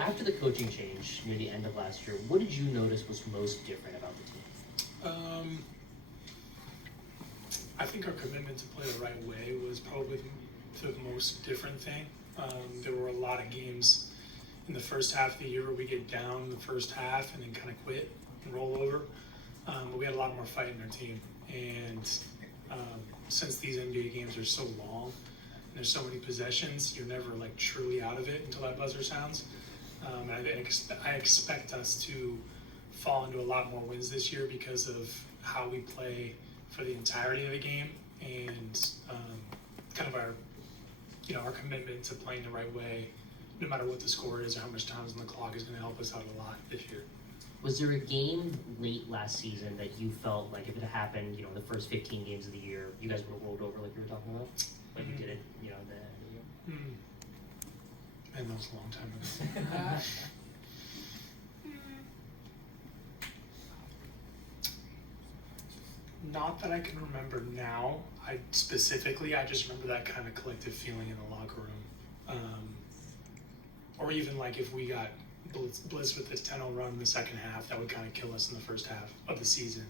After the coaching change near the end of last year, what did you notice was most different about the team? I think our commitment to play the right way was probably the most different thing. There were a lot of games in the first half of the year where we get down the first half and then kind of quit and roll over. But we had a lot more fight in our team. And since these NBA games are so long and there's so many possessions, you're never like truly out of it until that buzzer sounds. And I expect us to fall into a lot more wins this year because of how we play for the entirety of the game and kind of our commitment to playing the right way, no matter what the score is or how much time's on the clock, is going to help us out a lot this year. Was there a game late last season that you felt like if it had happened, the first 15 games of the year, you guys would have rolled over like you were talking about? Like you did it, the end of the year? Man, that was a long time ago. Not that I can remember now. I just remember that kind of collective feeling in the locker room. Or even like if we got blitzed with this 10-0 run in the second half, that would kind of kill us in the first half of the season.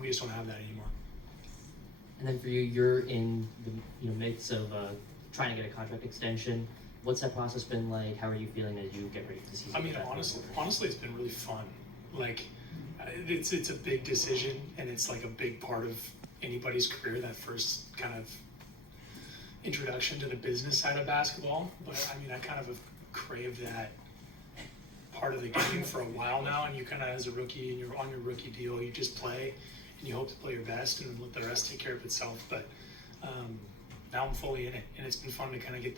We just don't have that anymore. And then for you, you're in the midst of trying to get a contract extension. What's that process been like? How are you feeling as you get ready for the season? I mean, honestly, it's been really fun. Like, it's a big decision, and it's like a big part of anybody's career, that first kind of introduction to the business side of basketball. But I mean, I kind of have craved that part of the game for a while now, and you kind of, as a rookie, and you're on your rookie deal, you just play, and you hope to play your best, and then let the rest take care of itself. But now I'm fully in it, and it's been fun to kind of get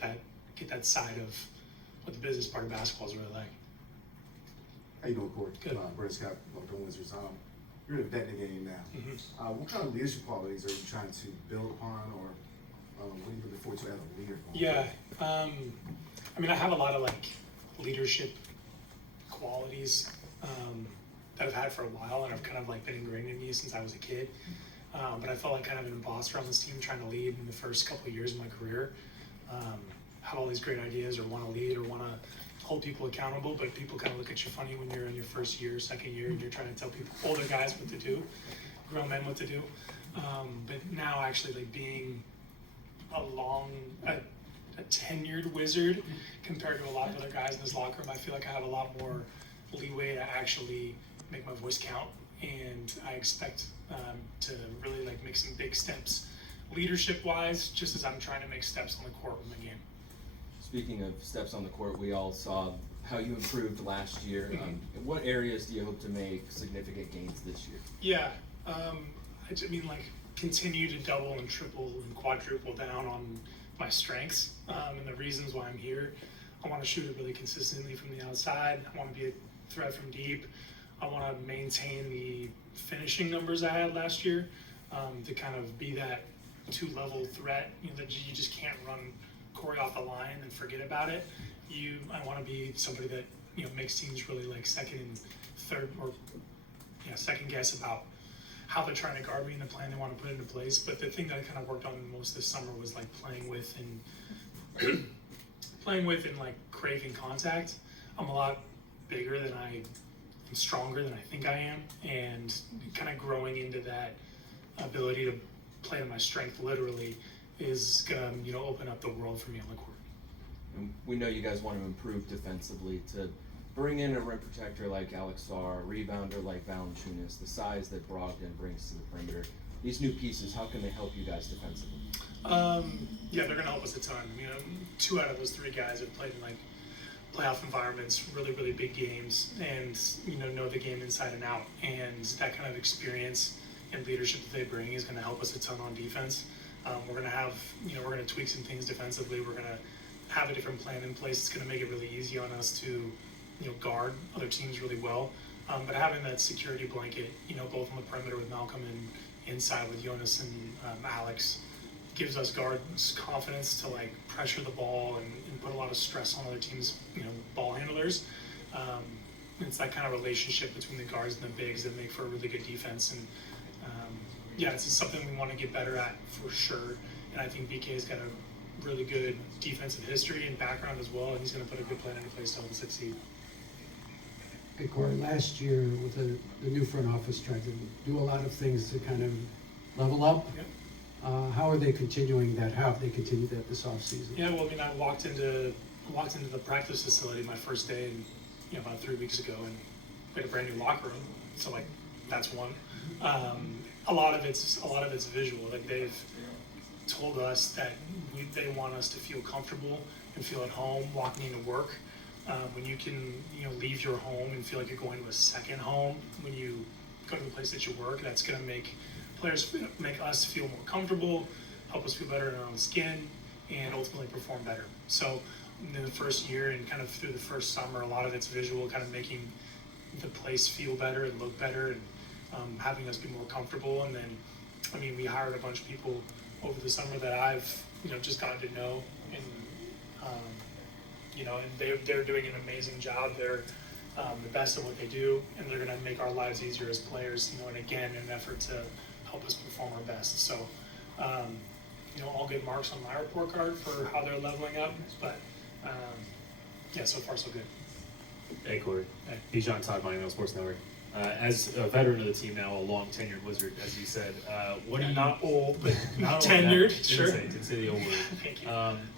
that side of what the business part of basketball is really like. How you doing, Corey? Good. Brett Scott, Northern Wizards. You're in the vet game now. Mm-hmm. What kind of leadership qualities are you trying to build upon, or what are you looking forward to as a leader? Yeah, I mean, I have a lot of like leadership qualities that I've had for a while, and I've kind of like been ingrained in me since I was a kid. But I felt like kind of an imposter on this team, trying to lead in the first couple of years of my career. Have all these great ideas, or want to lead, or want to hold people accountable, but people kind of look at you funny when you're in your first year, second year, and you're trying to tell people, older guys, what to do, grown men what to do. But now actually like being a tenured wizard compared to a lot of other guys in this locker room, I feel like I have a lot more leeway to actually make my voice count, and I expect to really like make some big steps leadership wise, just as I'm trying to make steps on the court with my game. Speaking of steps on the court, we all saw how you improved last year. In what areas do you hope to make significant gains this year? Yeah, I mean, like, continue to double and triple and quadruple down on my strengths and the reasons why I'm here. I want to shoot it really consistently from the outside. I want to be a threat from deep. I want to maintain the finishing numbers I had last year to kind of be that two-level threat. That you just can't run Corey off the line and forget about it. I want to be somebody that makes teams really like second guess about how they're trying to guard me and the plan they want to put into place. But the thing that I kind of worked on the most this summer was like playing with and like craving contact. I'm a lot bigger than I'm stronger than I think I am, and kind of growing into that ability to play to my strength literally is gonna open up the world for me on the court. And we know you guys want to improve defensively, to bring in a rim protector like Alex Sarr, a rebounder like Valanciunas, the size that Brogdon brings to the perimeter. These new pieces, how can they help you guys defensively? Yeah, they're gonna help us a ton. 2 out of those 3 guys have played in like playoff environments, really, really big games, and know the game inside and out. And that kind of experience and leadership that they bring is gonna help us a ton on defense. We're gonna have, we're gonna tweak some things defensively. We're gonna have a different plan in place. It's gonna make it really easy on us to, guard other teams really well. But having that security blanket, both on the perimeter with Malcolm and inside with Jonas and Alex, gives us guards confidence to like pressure the ball and put a lot of stress on other teams, ball handlers. It's that kind of relationship between the guards and the bigs that make for a really good defense. And it's something we want to get better at for sure. And I think BK's got a really good defensive history and background as well, and he's going to put a good plan into place to help us succeed. Hey, Corey, last year with the new front office tried to do a lot of things to kind of level up. Yep. How are they continuing that? How have they continued that this offseason? Yeah, well, I mean, I walked into the practice facility my first day, and about 3 weeks ago, and we had a brand new locker room. So like, that's one. A lot of it's visual. Like they've told us that they want us to feel comfortable and feel at home walking into work. When you can, leave your home and feel like you're going to a second home when you go to the place that you work, that's going to make us feel more comfortable, help us feel better in our own skin, and ultimately perform better. So in the first year and kind of through the first summer, a lot of it's visual, kind of making the place feel better and look better, and having us be more comfortable. And then, I mean, we hired a bunch of people over the summer that I've, just gotten to know, and and they're doing an amazing job. They're the best at what they do, and they're going to make our lives easier as players. And again, in an effort to help us perform our best. So, all good marks on my report card for how they're leveling up. But yeah, so far so good. Hey, Corey. Hey. Bijan Todd, Miami Sports Network. As a veteran of the team now, a long tenured Wizard, as you said, what do you Not old, but not old, tenured. didn't Sure. Didn't say the old word. Thank you.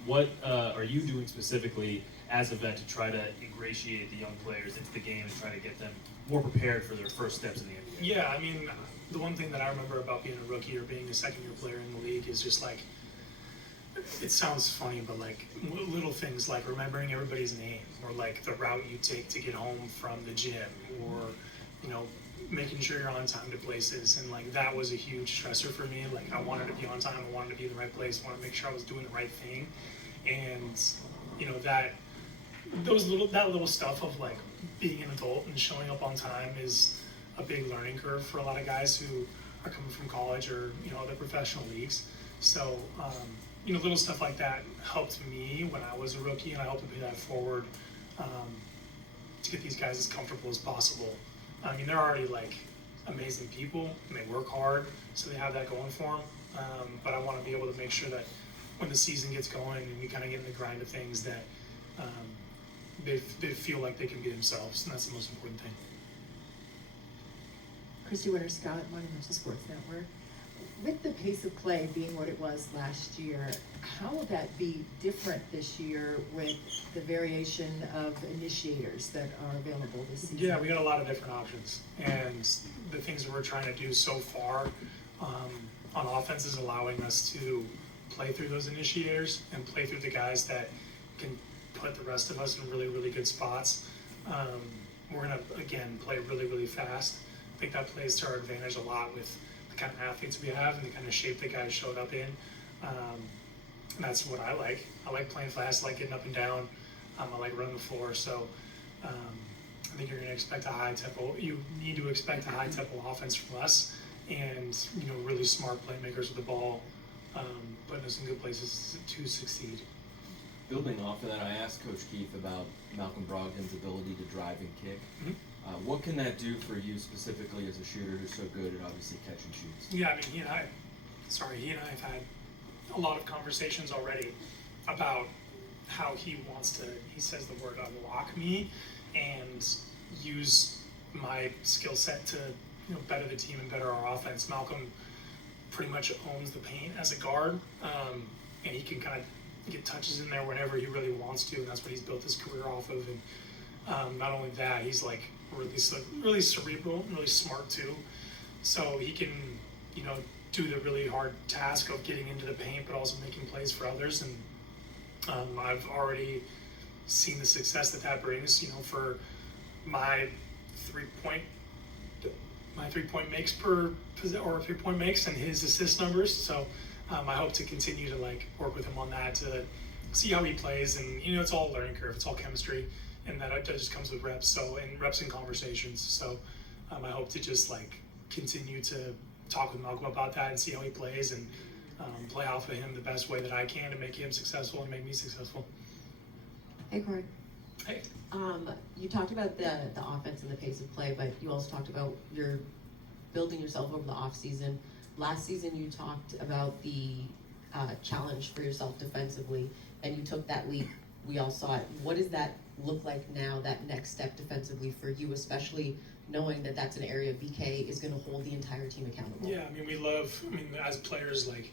What are you doing specifically as a vet to try to ingratiate the young players into the game and try to get them more prepared for their first steps in the NBA? Yeah, I mean, the one thing that I remember about being a rookie or being a second-year player in the league is just like, it sounds funny, but like little things like remembering everybody's name, or like the route you take to get home from the gym, or making sure you're on time to places. And like that was a huge stressor for me. Like I wanted to be on time, I wanted to be in the right place, I wanted to make sure I was doing the right thing. And that little stuff of like being an adult and showing up on time is a big learning curve for a lot of guys who are coming from college or other professional leagues. So little stuff like that helped me when I was a rookie, and I hope to pay that forward to get these guys as comfortable as possible. I mean, they're already like amazing people, and they work hard, so they have that going for them. But I want to be able to make sure that when the season gets going and we kind of get in the grind of things, that they feel like they can be themselves, and that's the most important thing. Christy Winter-Scott, Miami Sports Network. With the pace of play being what it was last year, how will that be different this year with the variation of initiators that are available this season? Yeah, we got a lot of different options, and the things that we're trying to do so far on offense is allowing us to play through those initiators and play through the guys that can put the rest of us in really, really good spots. We're gonna, again, play really, really fast. I think that plays to our advantage a lot with the kind of athletes we have and the kind of shape the guys showed up in. And that's what I like. I like playing fast, I like getting up and down. I like running the floor. So I think you're going to expect a high tempo. You need to expect a high tempo offense from us, and really smart playmakers with the ball, putting us in good places to succeed. Building off of that, I asked Coach Keith about Malcolm Brogdon's ability to drive and kick. Mhm. What can that do for you specifically as a shooter who's so good at obviously catch and shoots? Yeah, I mean, he and I have had a lot of conversations already about how he says the word unlock me and use my skill set to better the team and better our offense. Malcolm pretty much owns the paint as a guard, and he can kind of get touches in there whenever he really wants to, and that's what he's built his career off of. And not only that, he's like really cerebral and really smart too. So he can, do the really hard task of getting into the paint, but also making plays for others. And I've already seen the success that brings. For my 3-point makes or 3-point makes and his assist numbers. So I hope to continue to work with him on that to see how he plays. And it's all a learning curve. It's all chemistry, and that just comes with reps. So and reps and conversations. So I hope to just continue to talk with Malcolm about that and see how he plays and play off of him the best way that I can to make him successful and make me successful. Hey, Corey. Hey. You talked about the offense and the pace of play, but you also talked about your building yourself over the off season. Last season, you talked about the challenge for yourself defensively, and you took that leap. We all saw it. What does that look like now, that next step defensively for you, especially knowing that that's an area BK is going to hold the entire team accountable? Yeah, I mean, as players, like,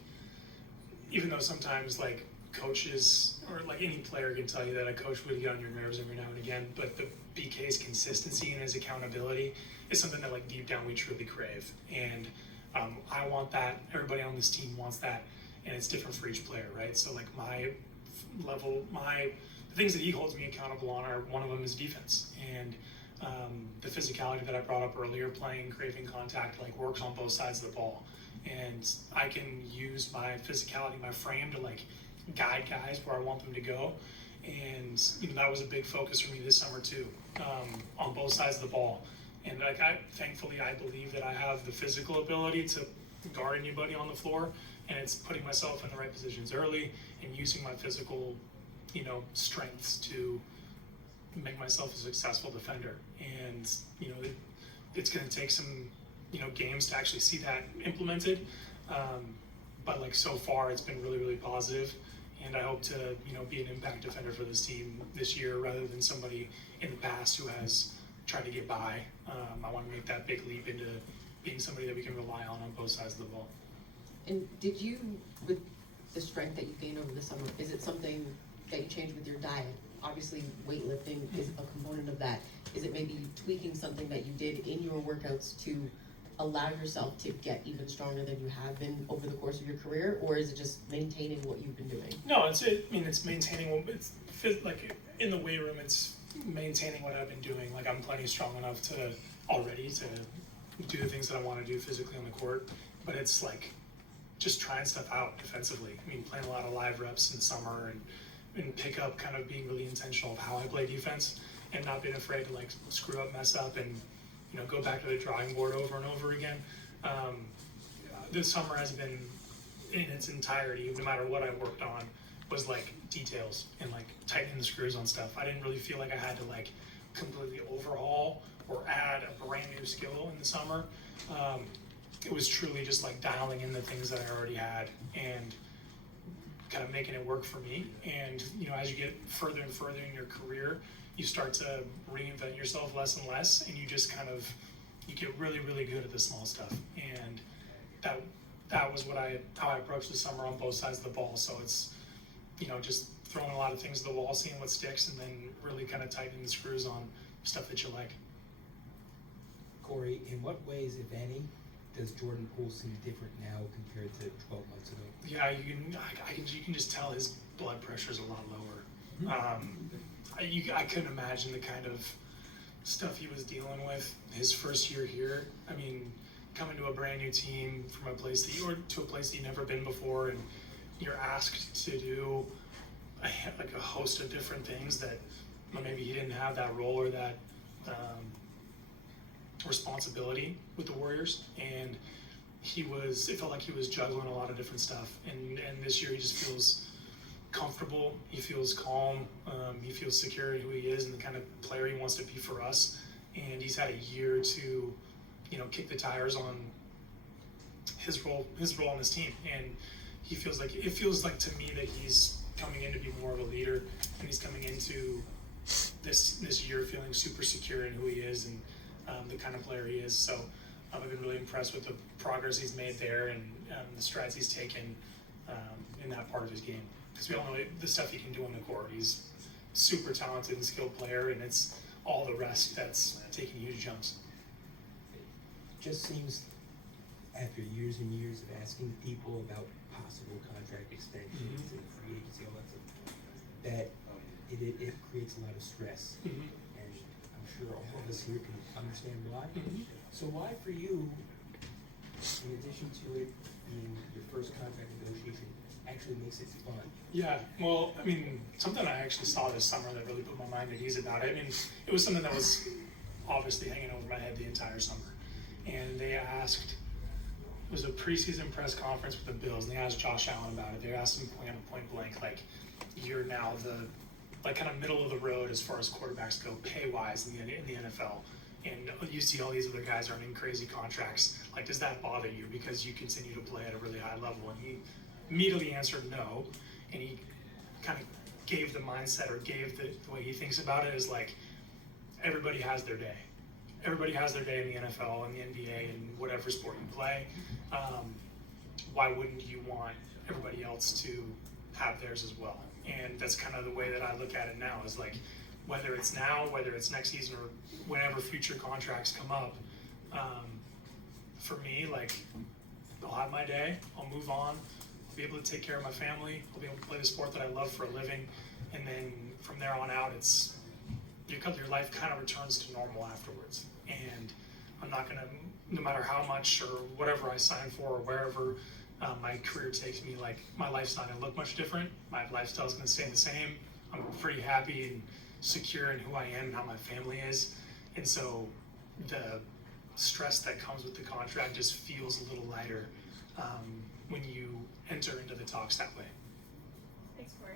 even though sometimes, like, coaches or, like, any player can tell you that a coach would get on your nerves every now and again, but the BK's consistency and his accountability is something that, like, deep down we truly crave. And I want that. Everybody on this team wants that. And it's different for each player, right? So, like, the things that he holds me accountable on are, one of them is defense. And the physicality that I brought up earlier, playing, craving contact, like, works on both sides of the ball. And I can use my physicality, my frame, to, like, guide guys where I want them to go. And that was a big focus for me this summer too, on both sides of the ball. And, like, thankfully I believe that I have the physical ability to guard anybody on the floor, and it's putting myself in the right positions early and using my physical, strengths to make myself a successful defender. And it's going to take some games to actually see that implemented, but, like, so far it's been really, really positive. And I hope to be an impact defender for this team this year rather than somebody in the past who has tried to get by. I want to make that big leap into being somebody that we can rely on both sides of the ball. And did you, with the strength that you gained over the summer, is it something that you changed with your diet? Obviously, weightlifting is a component of that. Is it maybe tweaking something that you did in your workouts to allow yourself to get even stronger than you have been over the course of your career, or is it just maintaining what you've been doing? No, it's maintaining. It's like in the weight room. It's maintaining what I've been doing. Like, I'm plenty strong enough to do the things that I want to do physically on the court. But it's like just trying stuff out defensively. I mean, playing a lot of live reps in summer and pick up, kind of being really intentional of how I play defense and not being afraid to, like, screw up, mess up, and go back to the drawing board over and over again. This summer has been, in its entirety, no matter what I worked on, was, like, details and, like, tightening the screws on stuff. I didn't really feel like I had to, like, completely overhaul or add a brand new skill in the summer. It was truly just, like, dialing in the things that I already had and kind of making it work for me. And as you get further and further in your career, you start to reinvent yourself less and less, and you just you get really, really good at the small stuff. And that was how I approached the summer on both sides of the ball. So it's just throwing a lot of things to the wall, seeing what sticks, and then really kind of tightening the screws on stuff that you like. Corey, in what ways, if any, does Jordan Poole seem different now compared to 12 months ago? Yeah, you can just tell his blood pressure's a lot lower. I couldn't imagine the kind of stuff he was dealing with his first year here. I mean, coming to a brand new team from a place that you've never been before, and you're asked to do a host of different things that maybe he didn't have that role or that responsibility with the Warriors, and it felt like he was juggling a lot of different stuff. And this year he just feels comfortable, he feels calm, he feels secure in who he is and the kind of player he wants to be for us. And he's had a year to, kick the tires on his role on this team. And it feels like to me that he's coming in to be more of a leader, and he's coming into this year feeling super secure in who he is and the kind of player he is. So I've been really impressed with the progress he's made there and the strides he's taken in that part of his game. Because we all know the stuff he can do on the court. He's super talented and skilled player, and it's all the rest that's taking huge jumps. It just seems, after years and years of asking people about possible contract extensions and free agency, all that stuff, that it creates a lot of stress. And I'm sure all of us here can understand why. So why for you, in addition to it being your first contract negotiation, actually makes it fun? Yeah, well, I mean, something I actually saw this summer that really put my mind at ease about it. I mean, it was something that was obviously hanging over my head the entire summer. And they asked, it was a preseason press conference with the Bills, and they asked Josh Allen about it. They asked him point blank, like, you're now the kind of middle of the road as far as quarterbacks go, pay-wise in the NFL. And you see all these other guys earning crazy contracts. Like, does that bother you because you continue to play at a really high level? And he immediately answered no, and he kind of gave the mindset or gave the way he thinks about it is like, everybody has their day. Everybody has their day in the NFL and the NBA and whatever sport you play. Why wouldn't you want everybody else to have theirs as well? And that's kind of the way that I look at it now, is like, whether it's now, whether it's next season, or whenever future contracts come up, for me, like, I'll have my day, I'll move on, I'll be able to take care of my family, I'll be able to play the sport that I love for a living, and then from there on out, it's, your life kind of returns to normal afterwards. And I'm not gonna, no matter how much or whatever I sign for or wherever my career takes me, like, my life's not gonna look much different. My lifestyle's gonna stay the same. I'm pretty happy and secure in who I am and how my family is. And so the stress that comes with the contract just feels a little lighter when you enter into the talks that way. Thanks, Corey.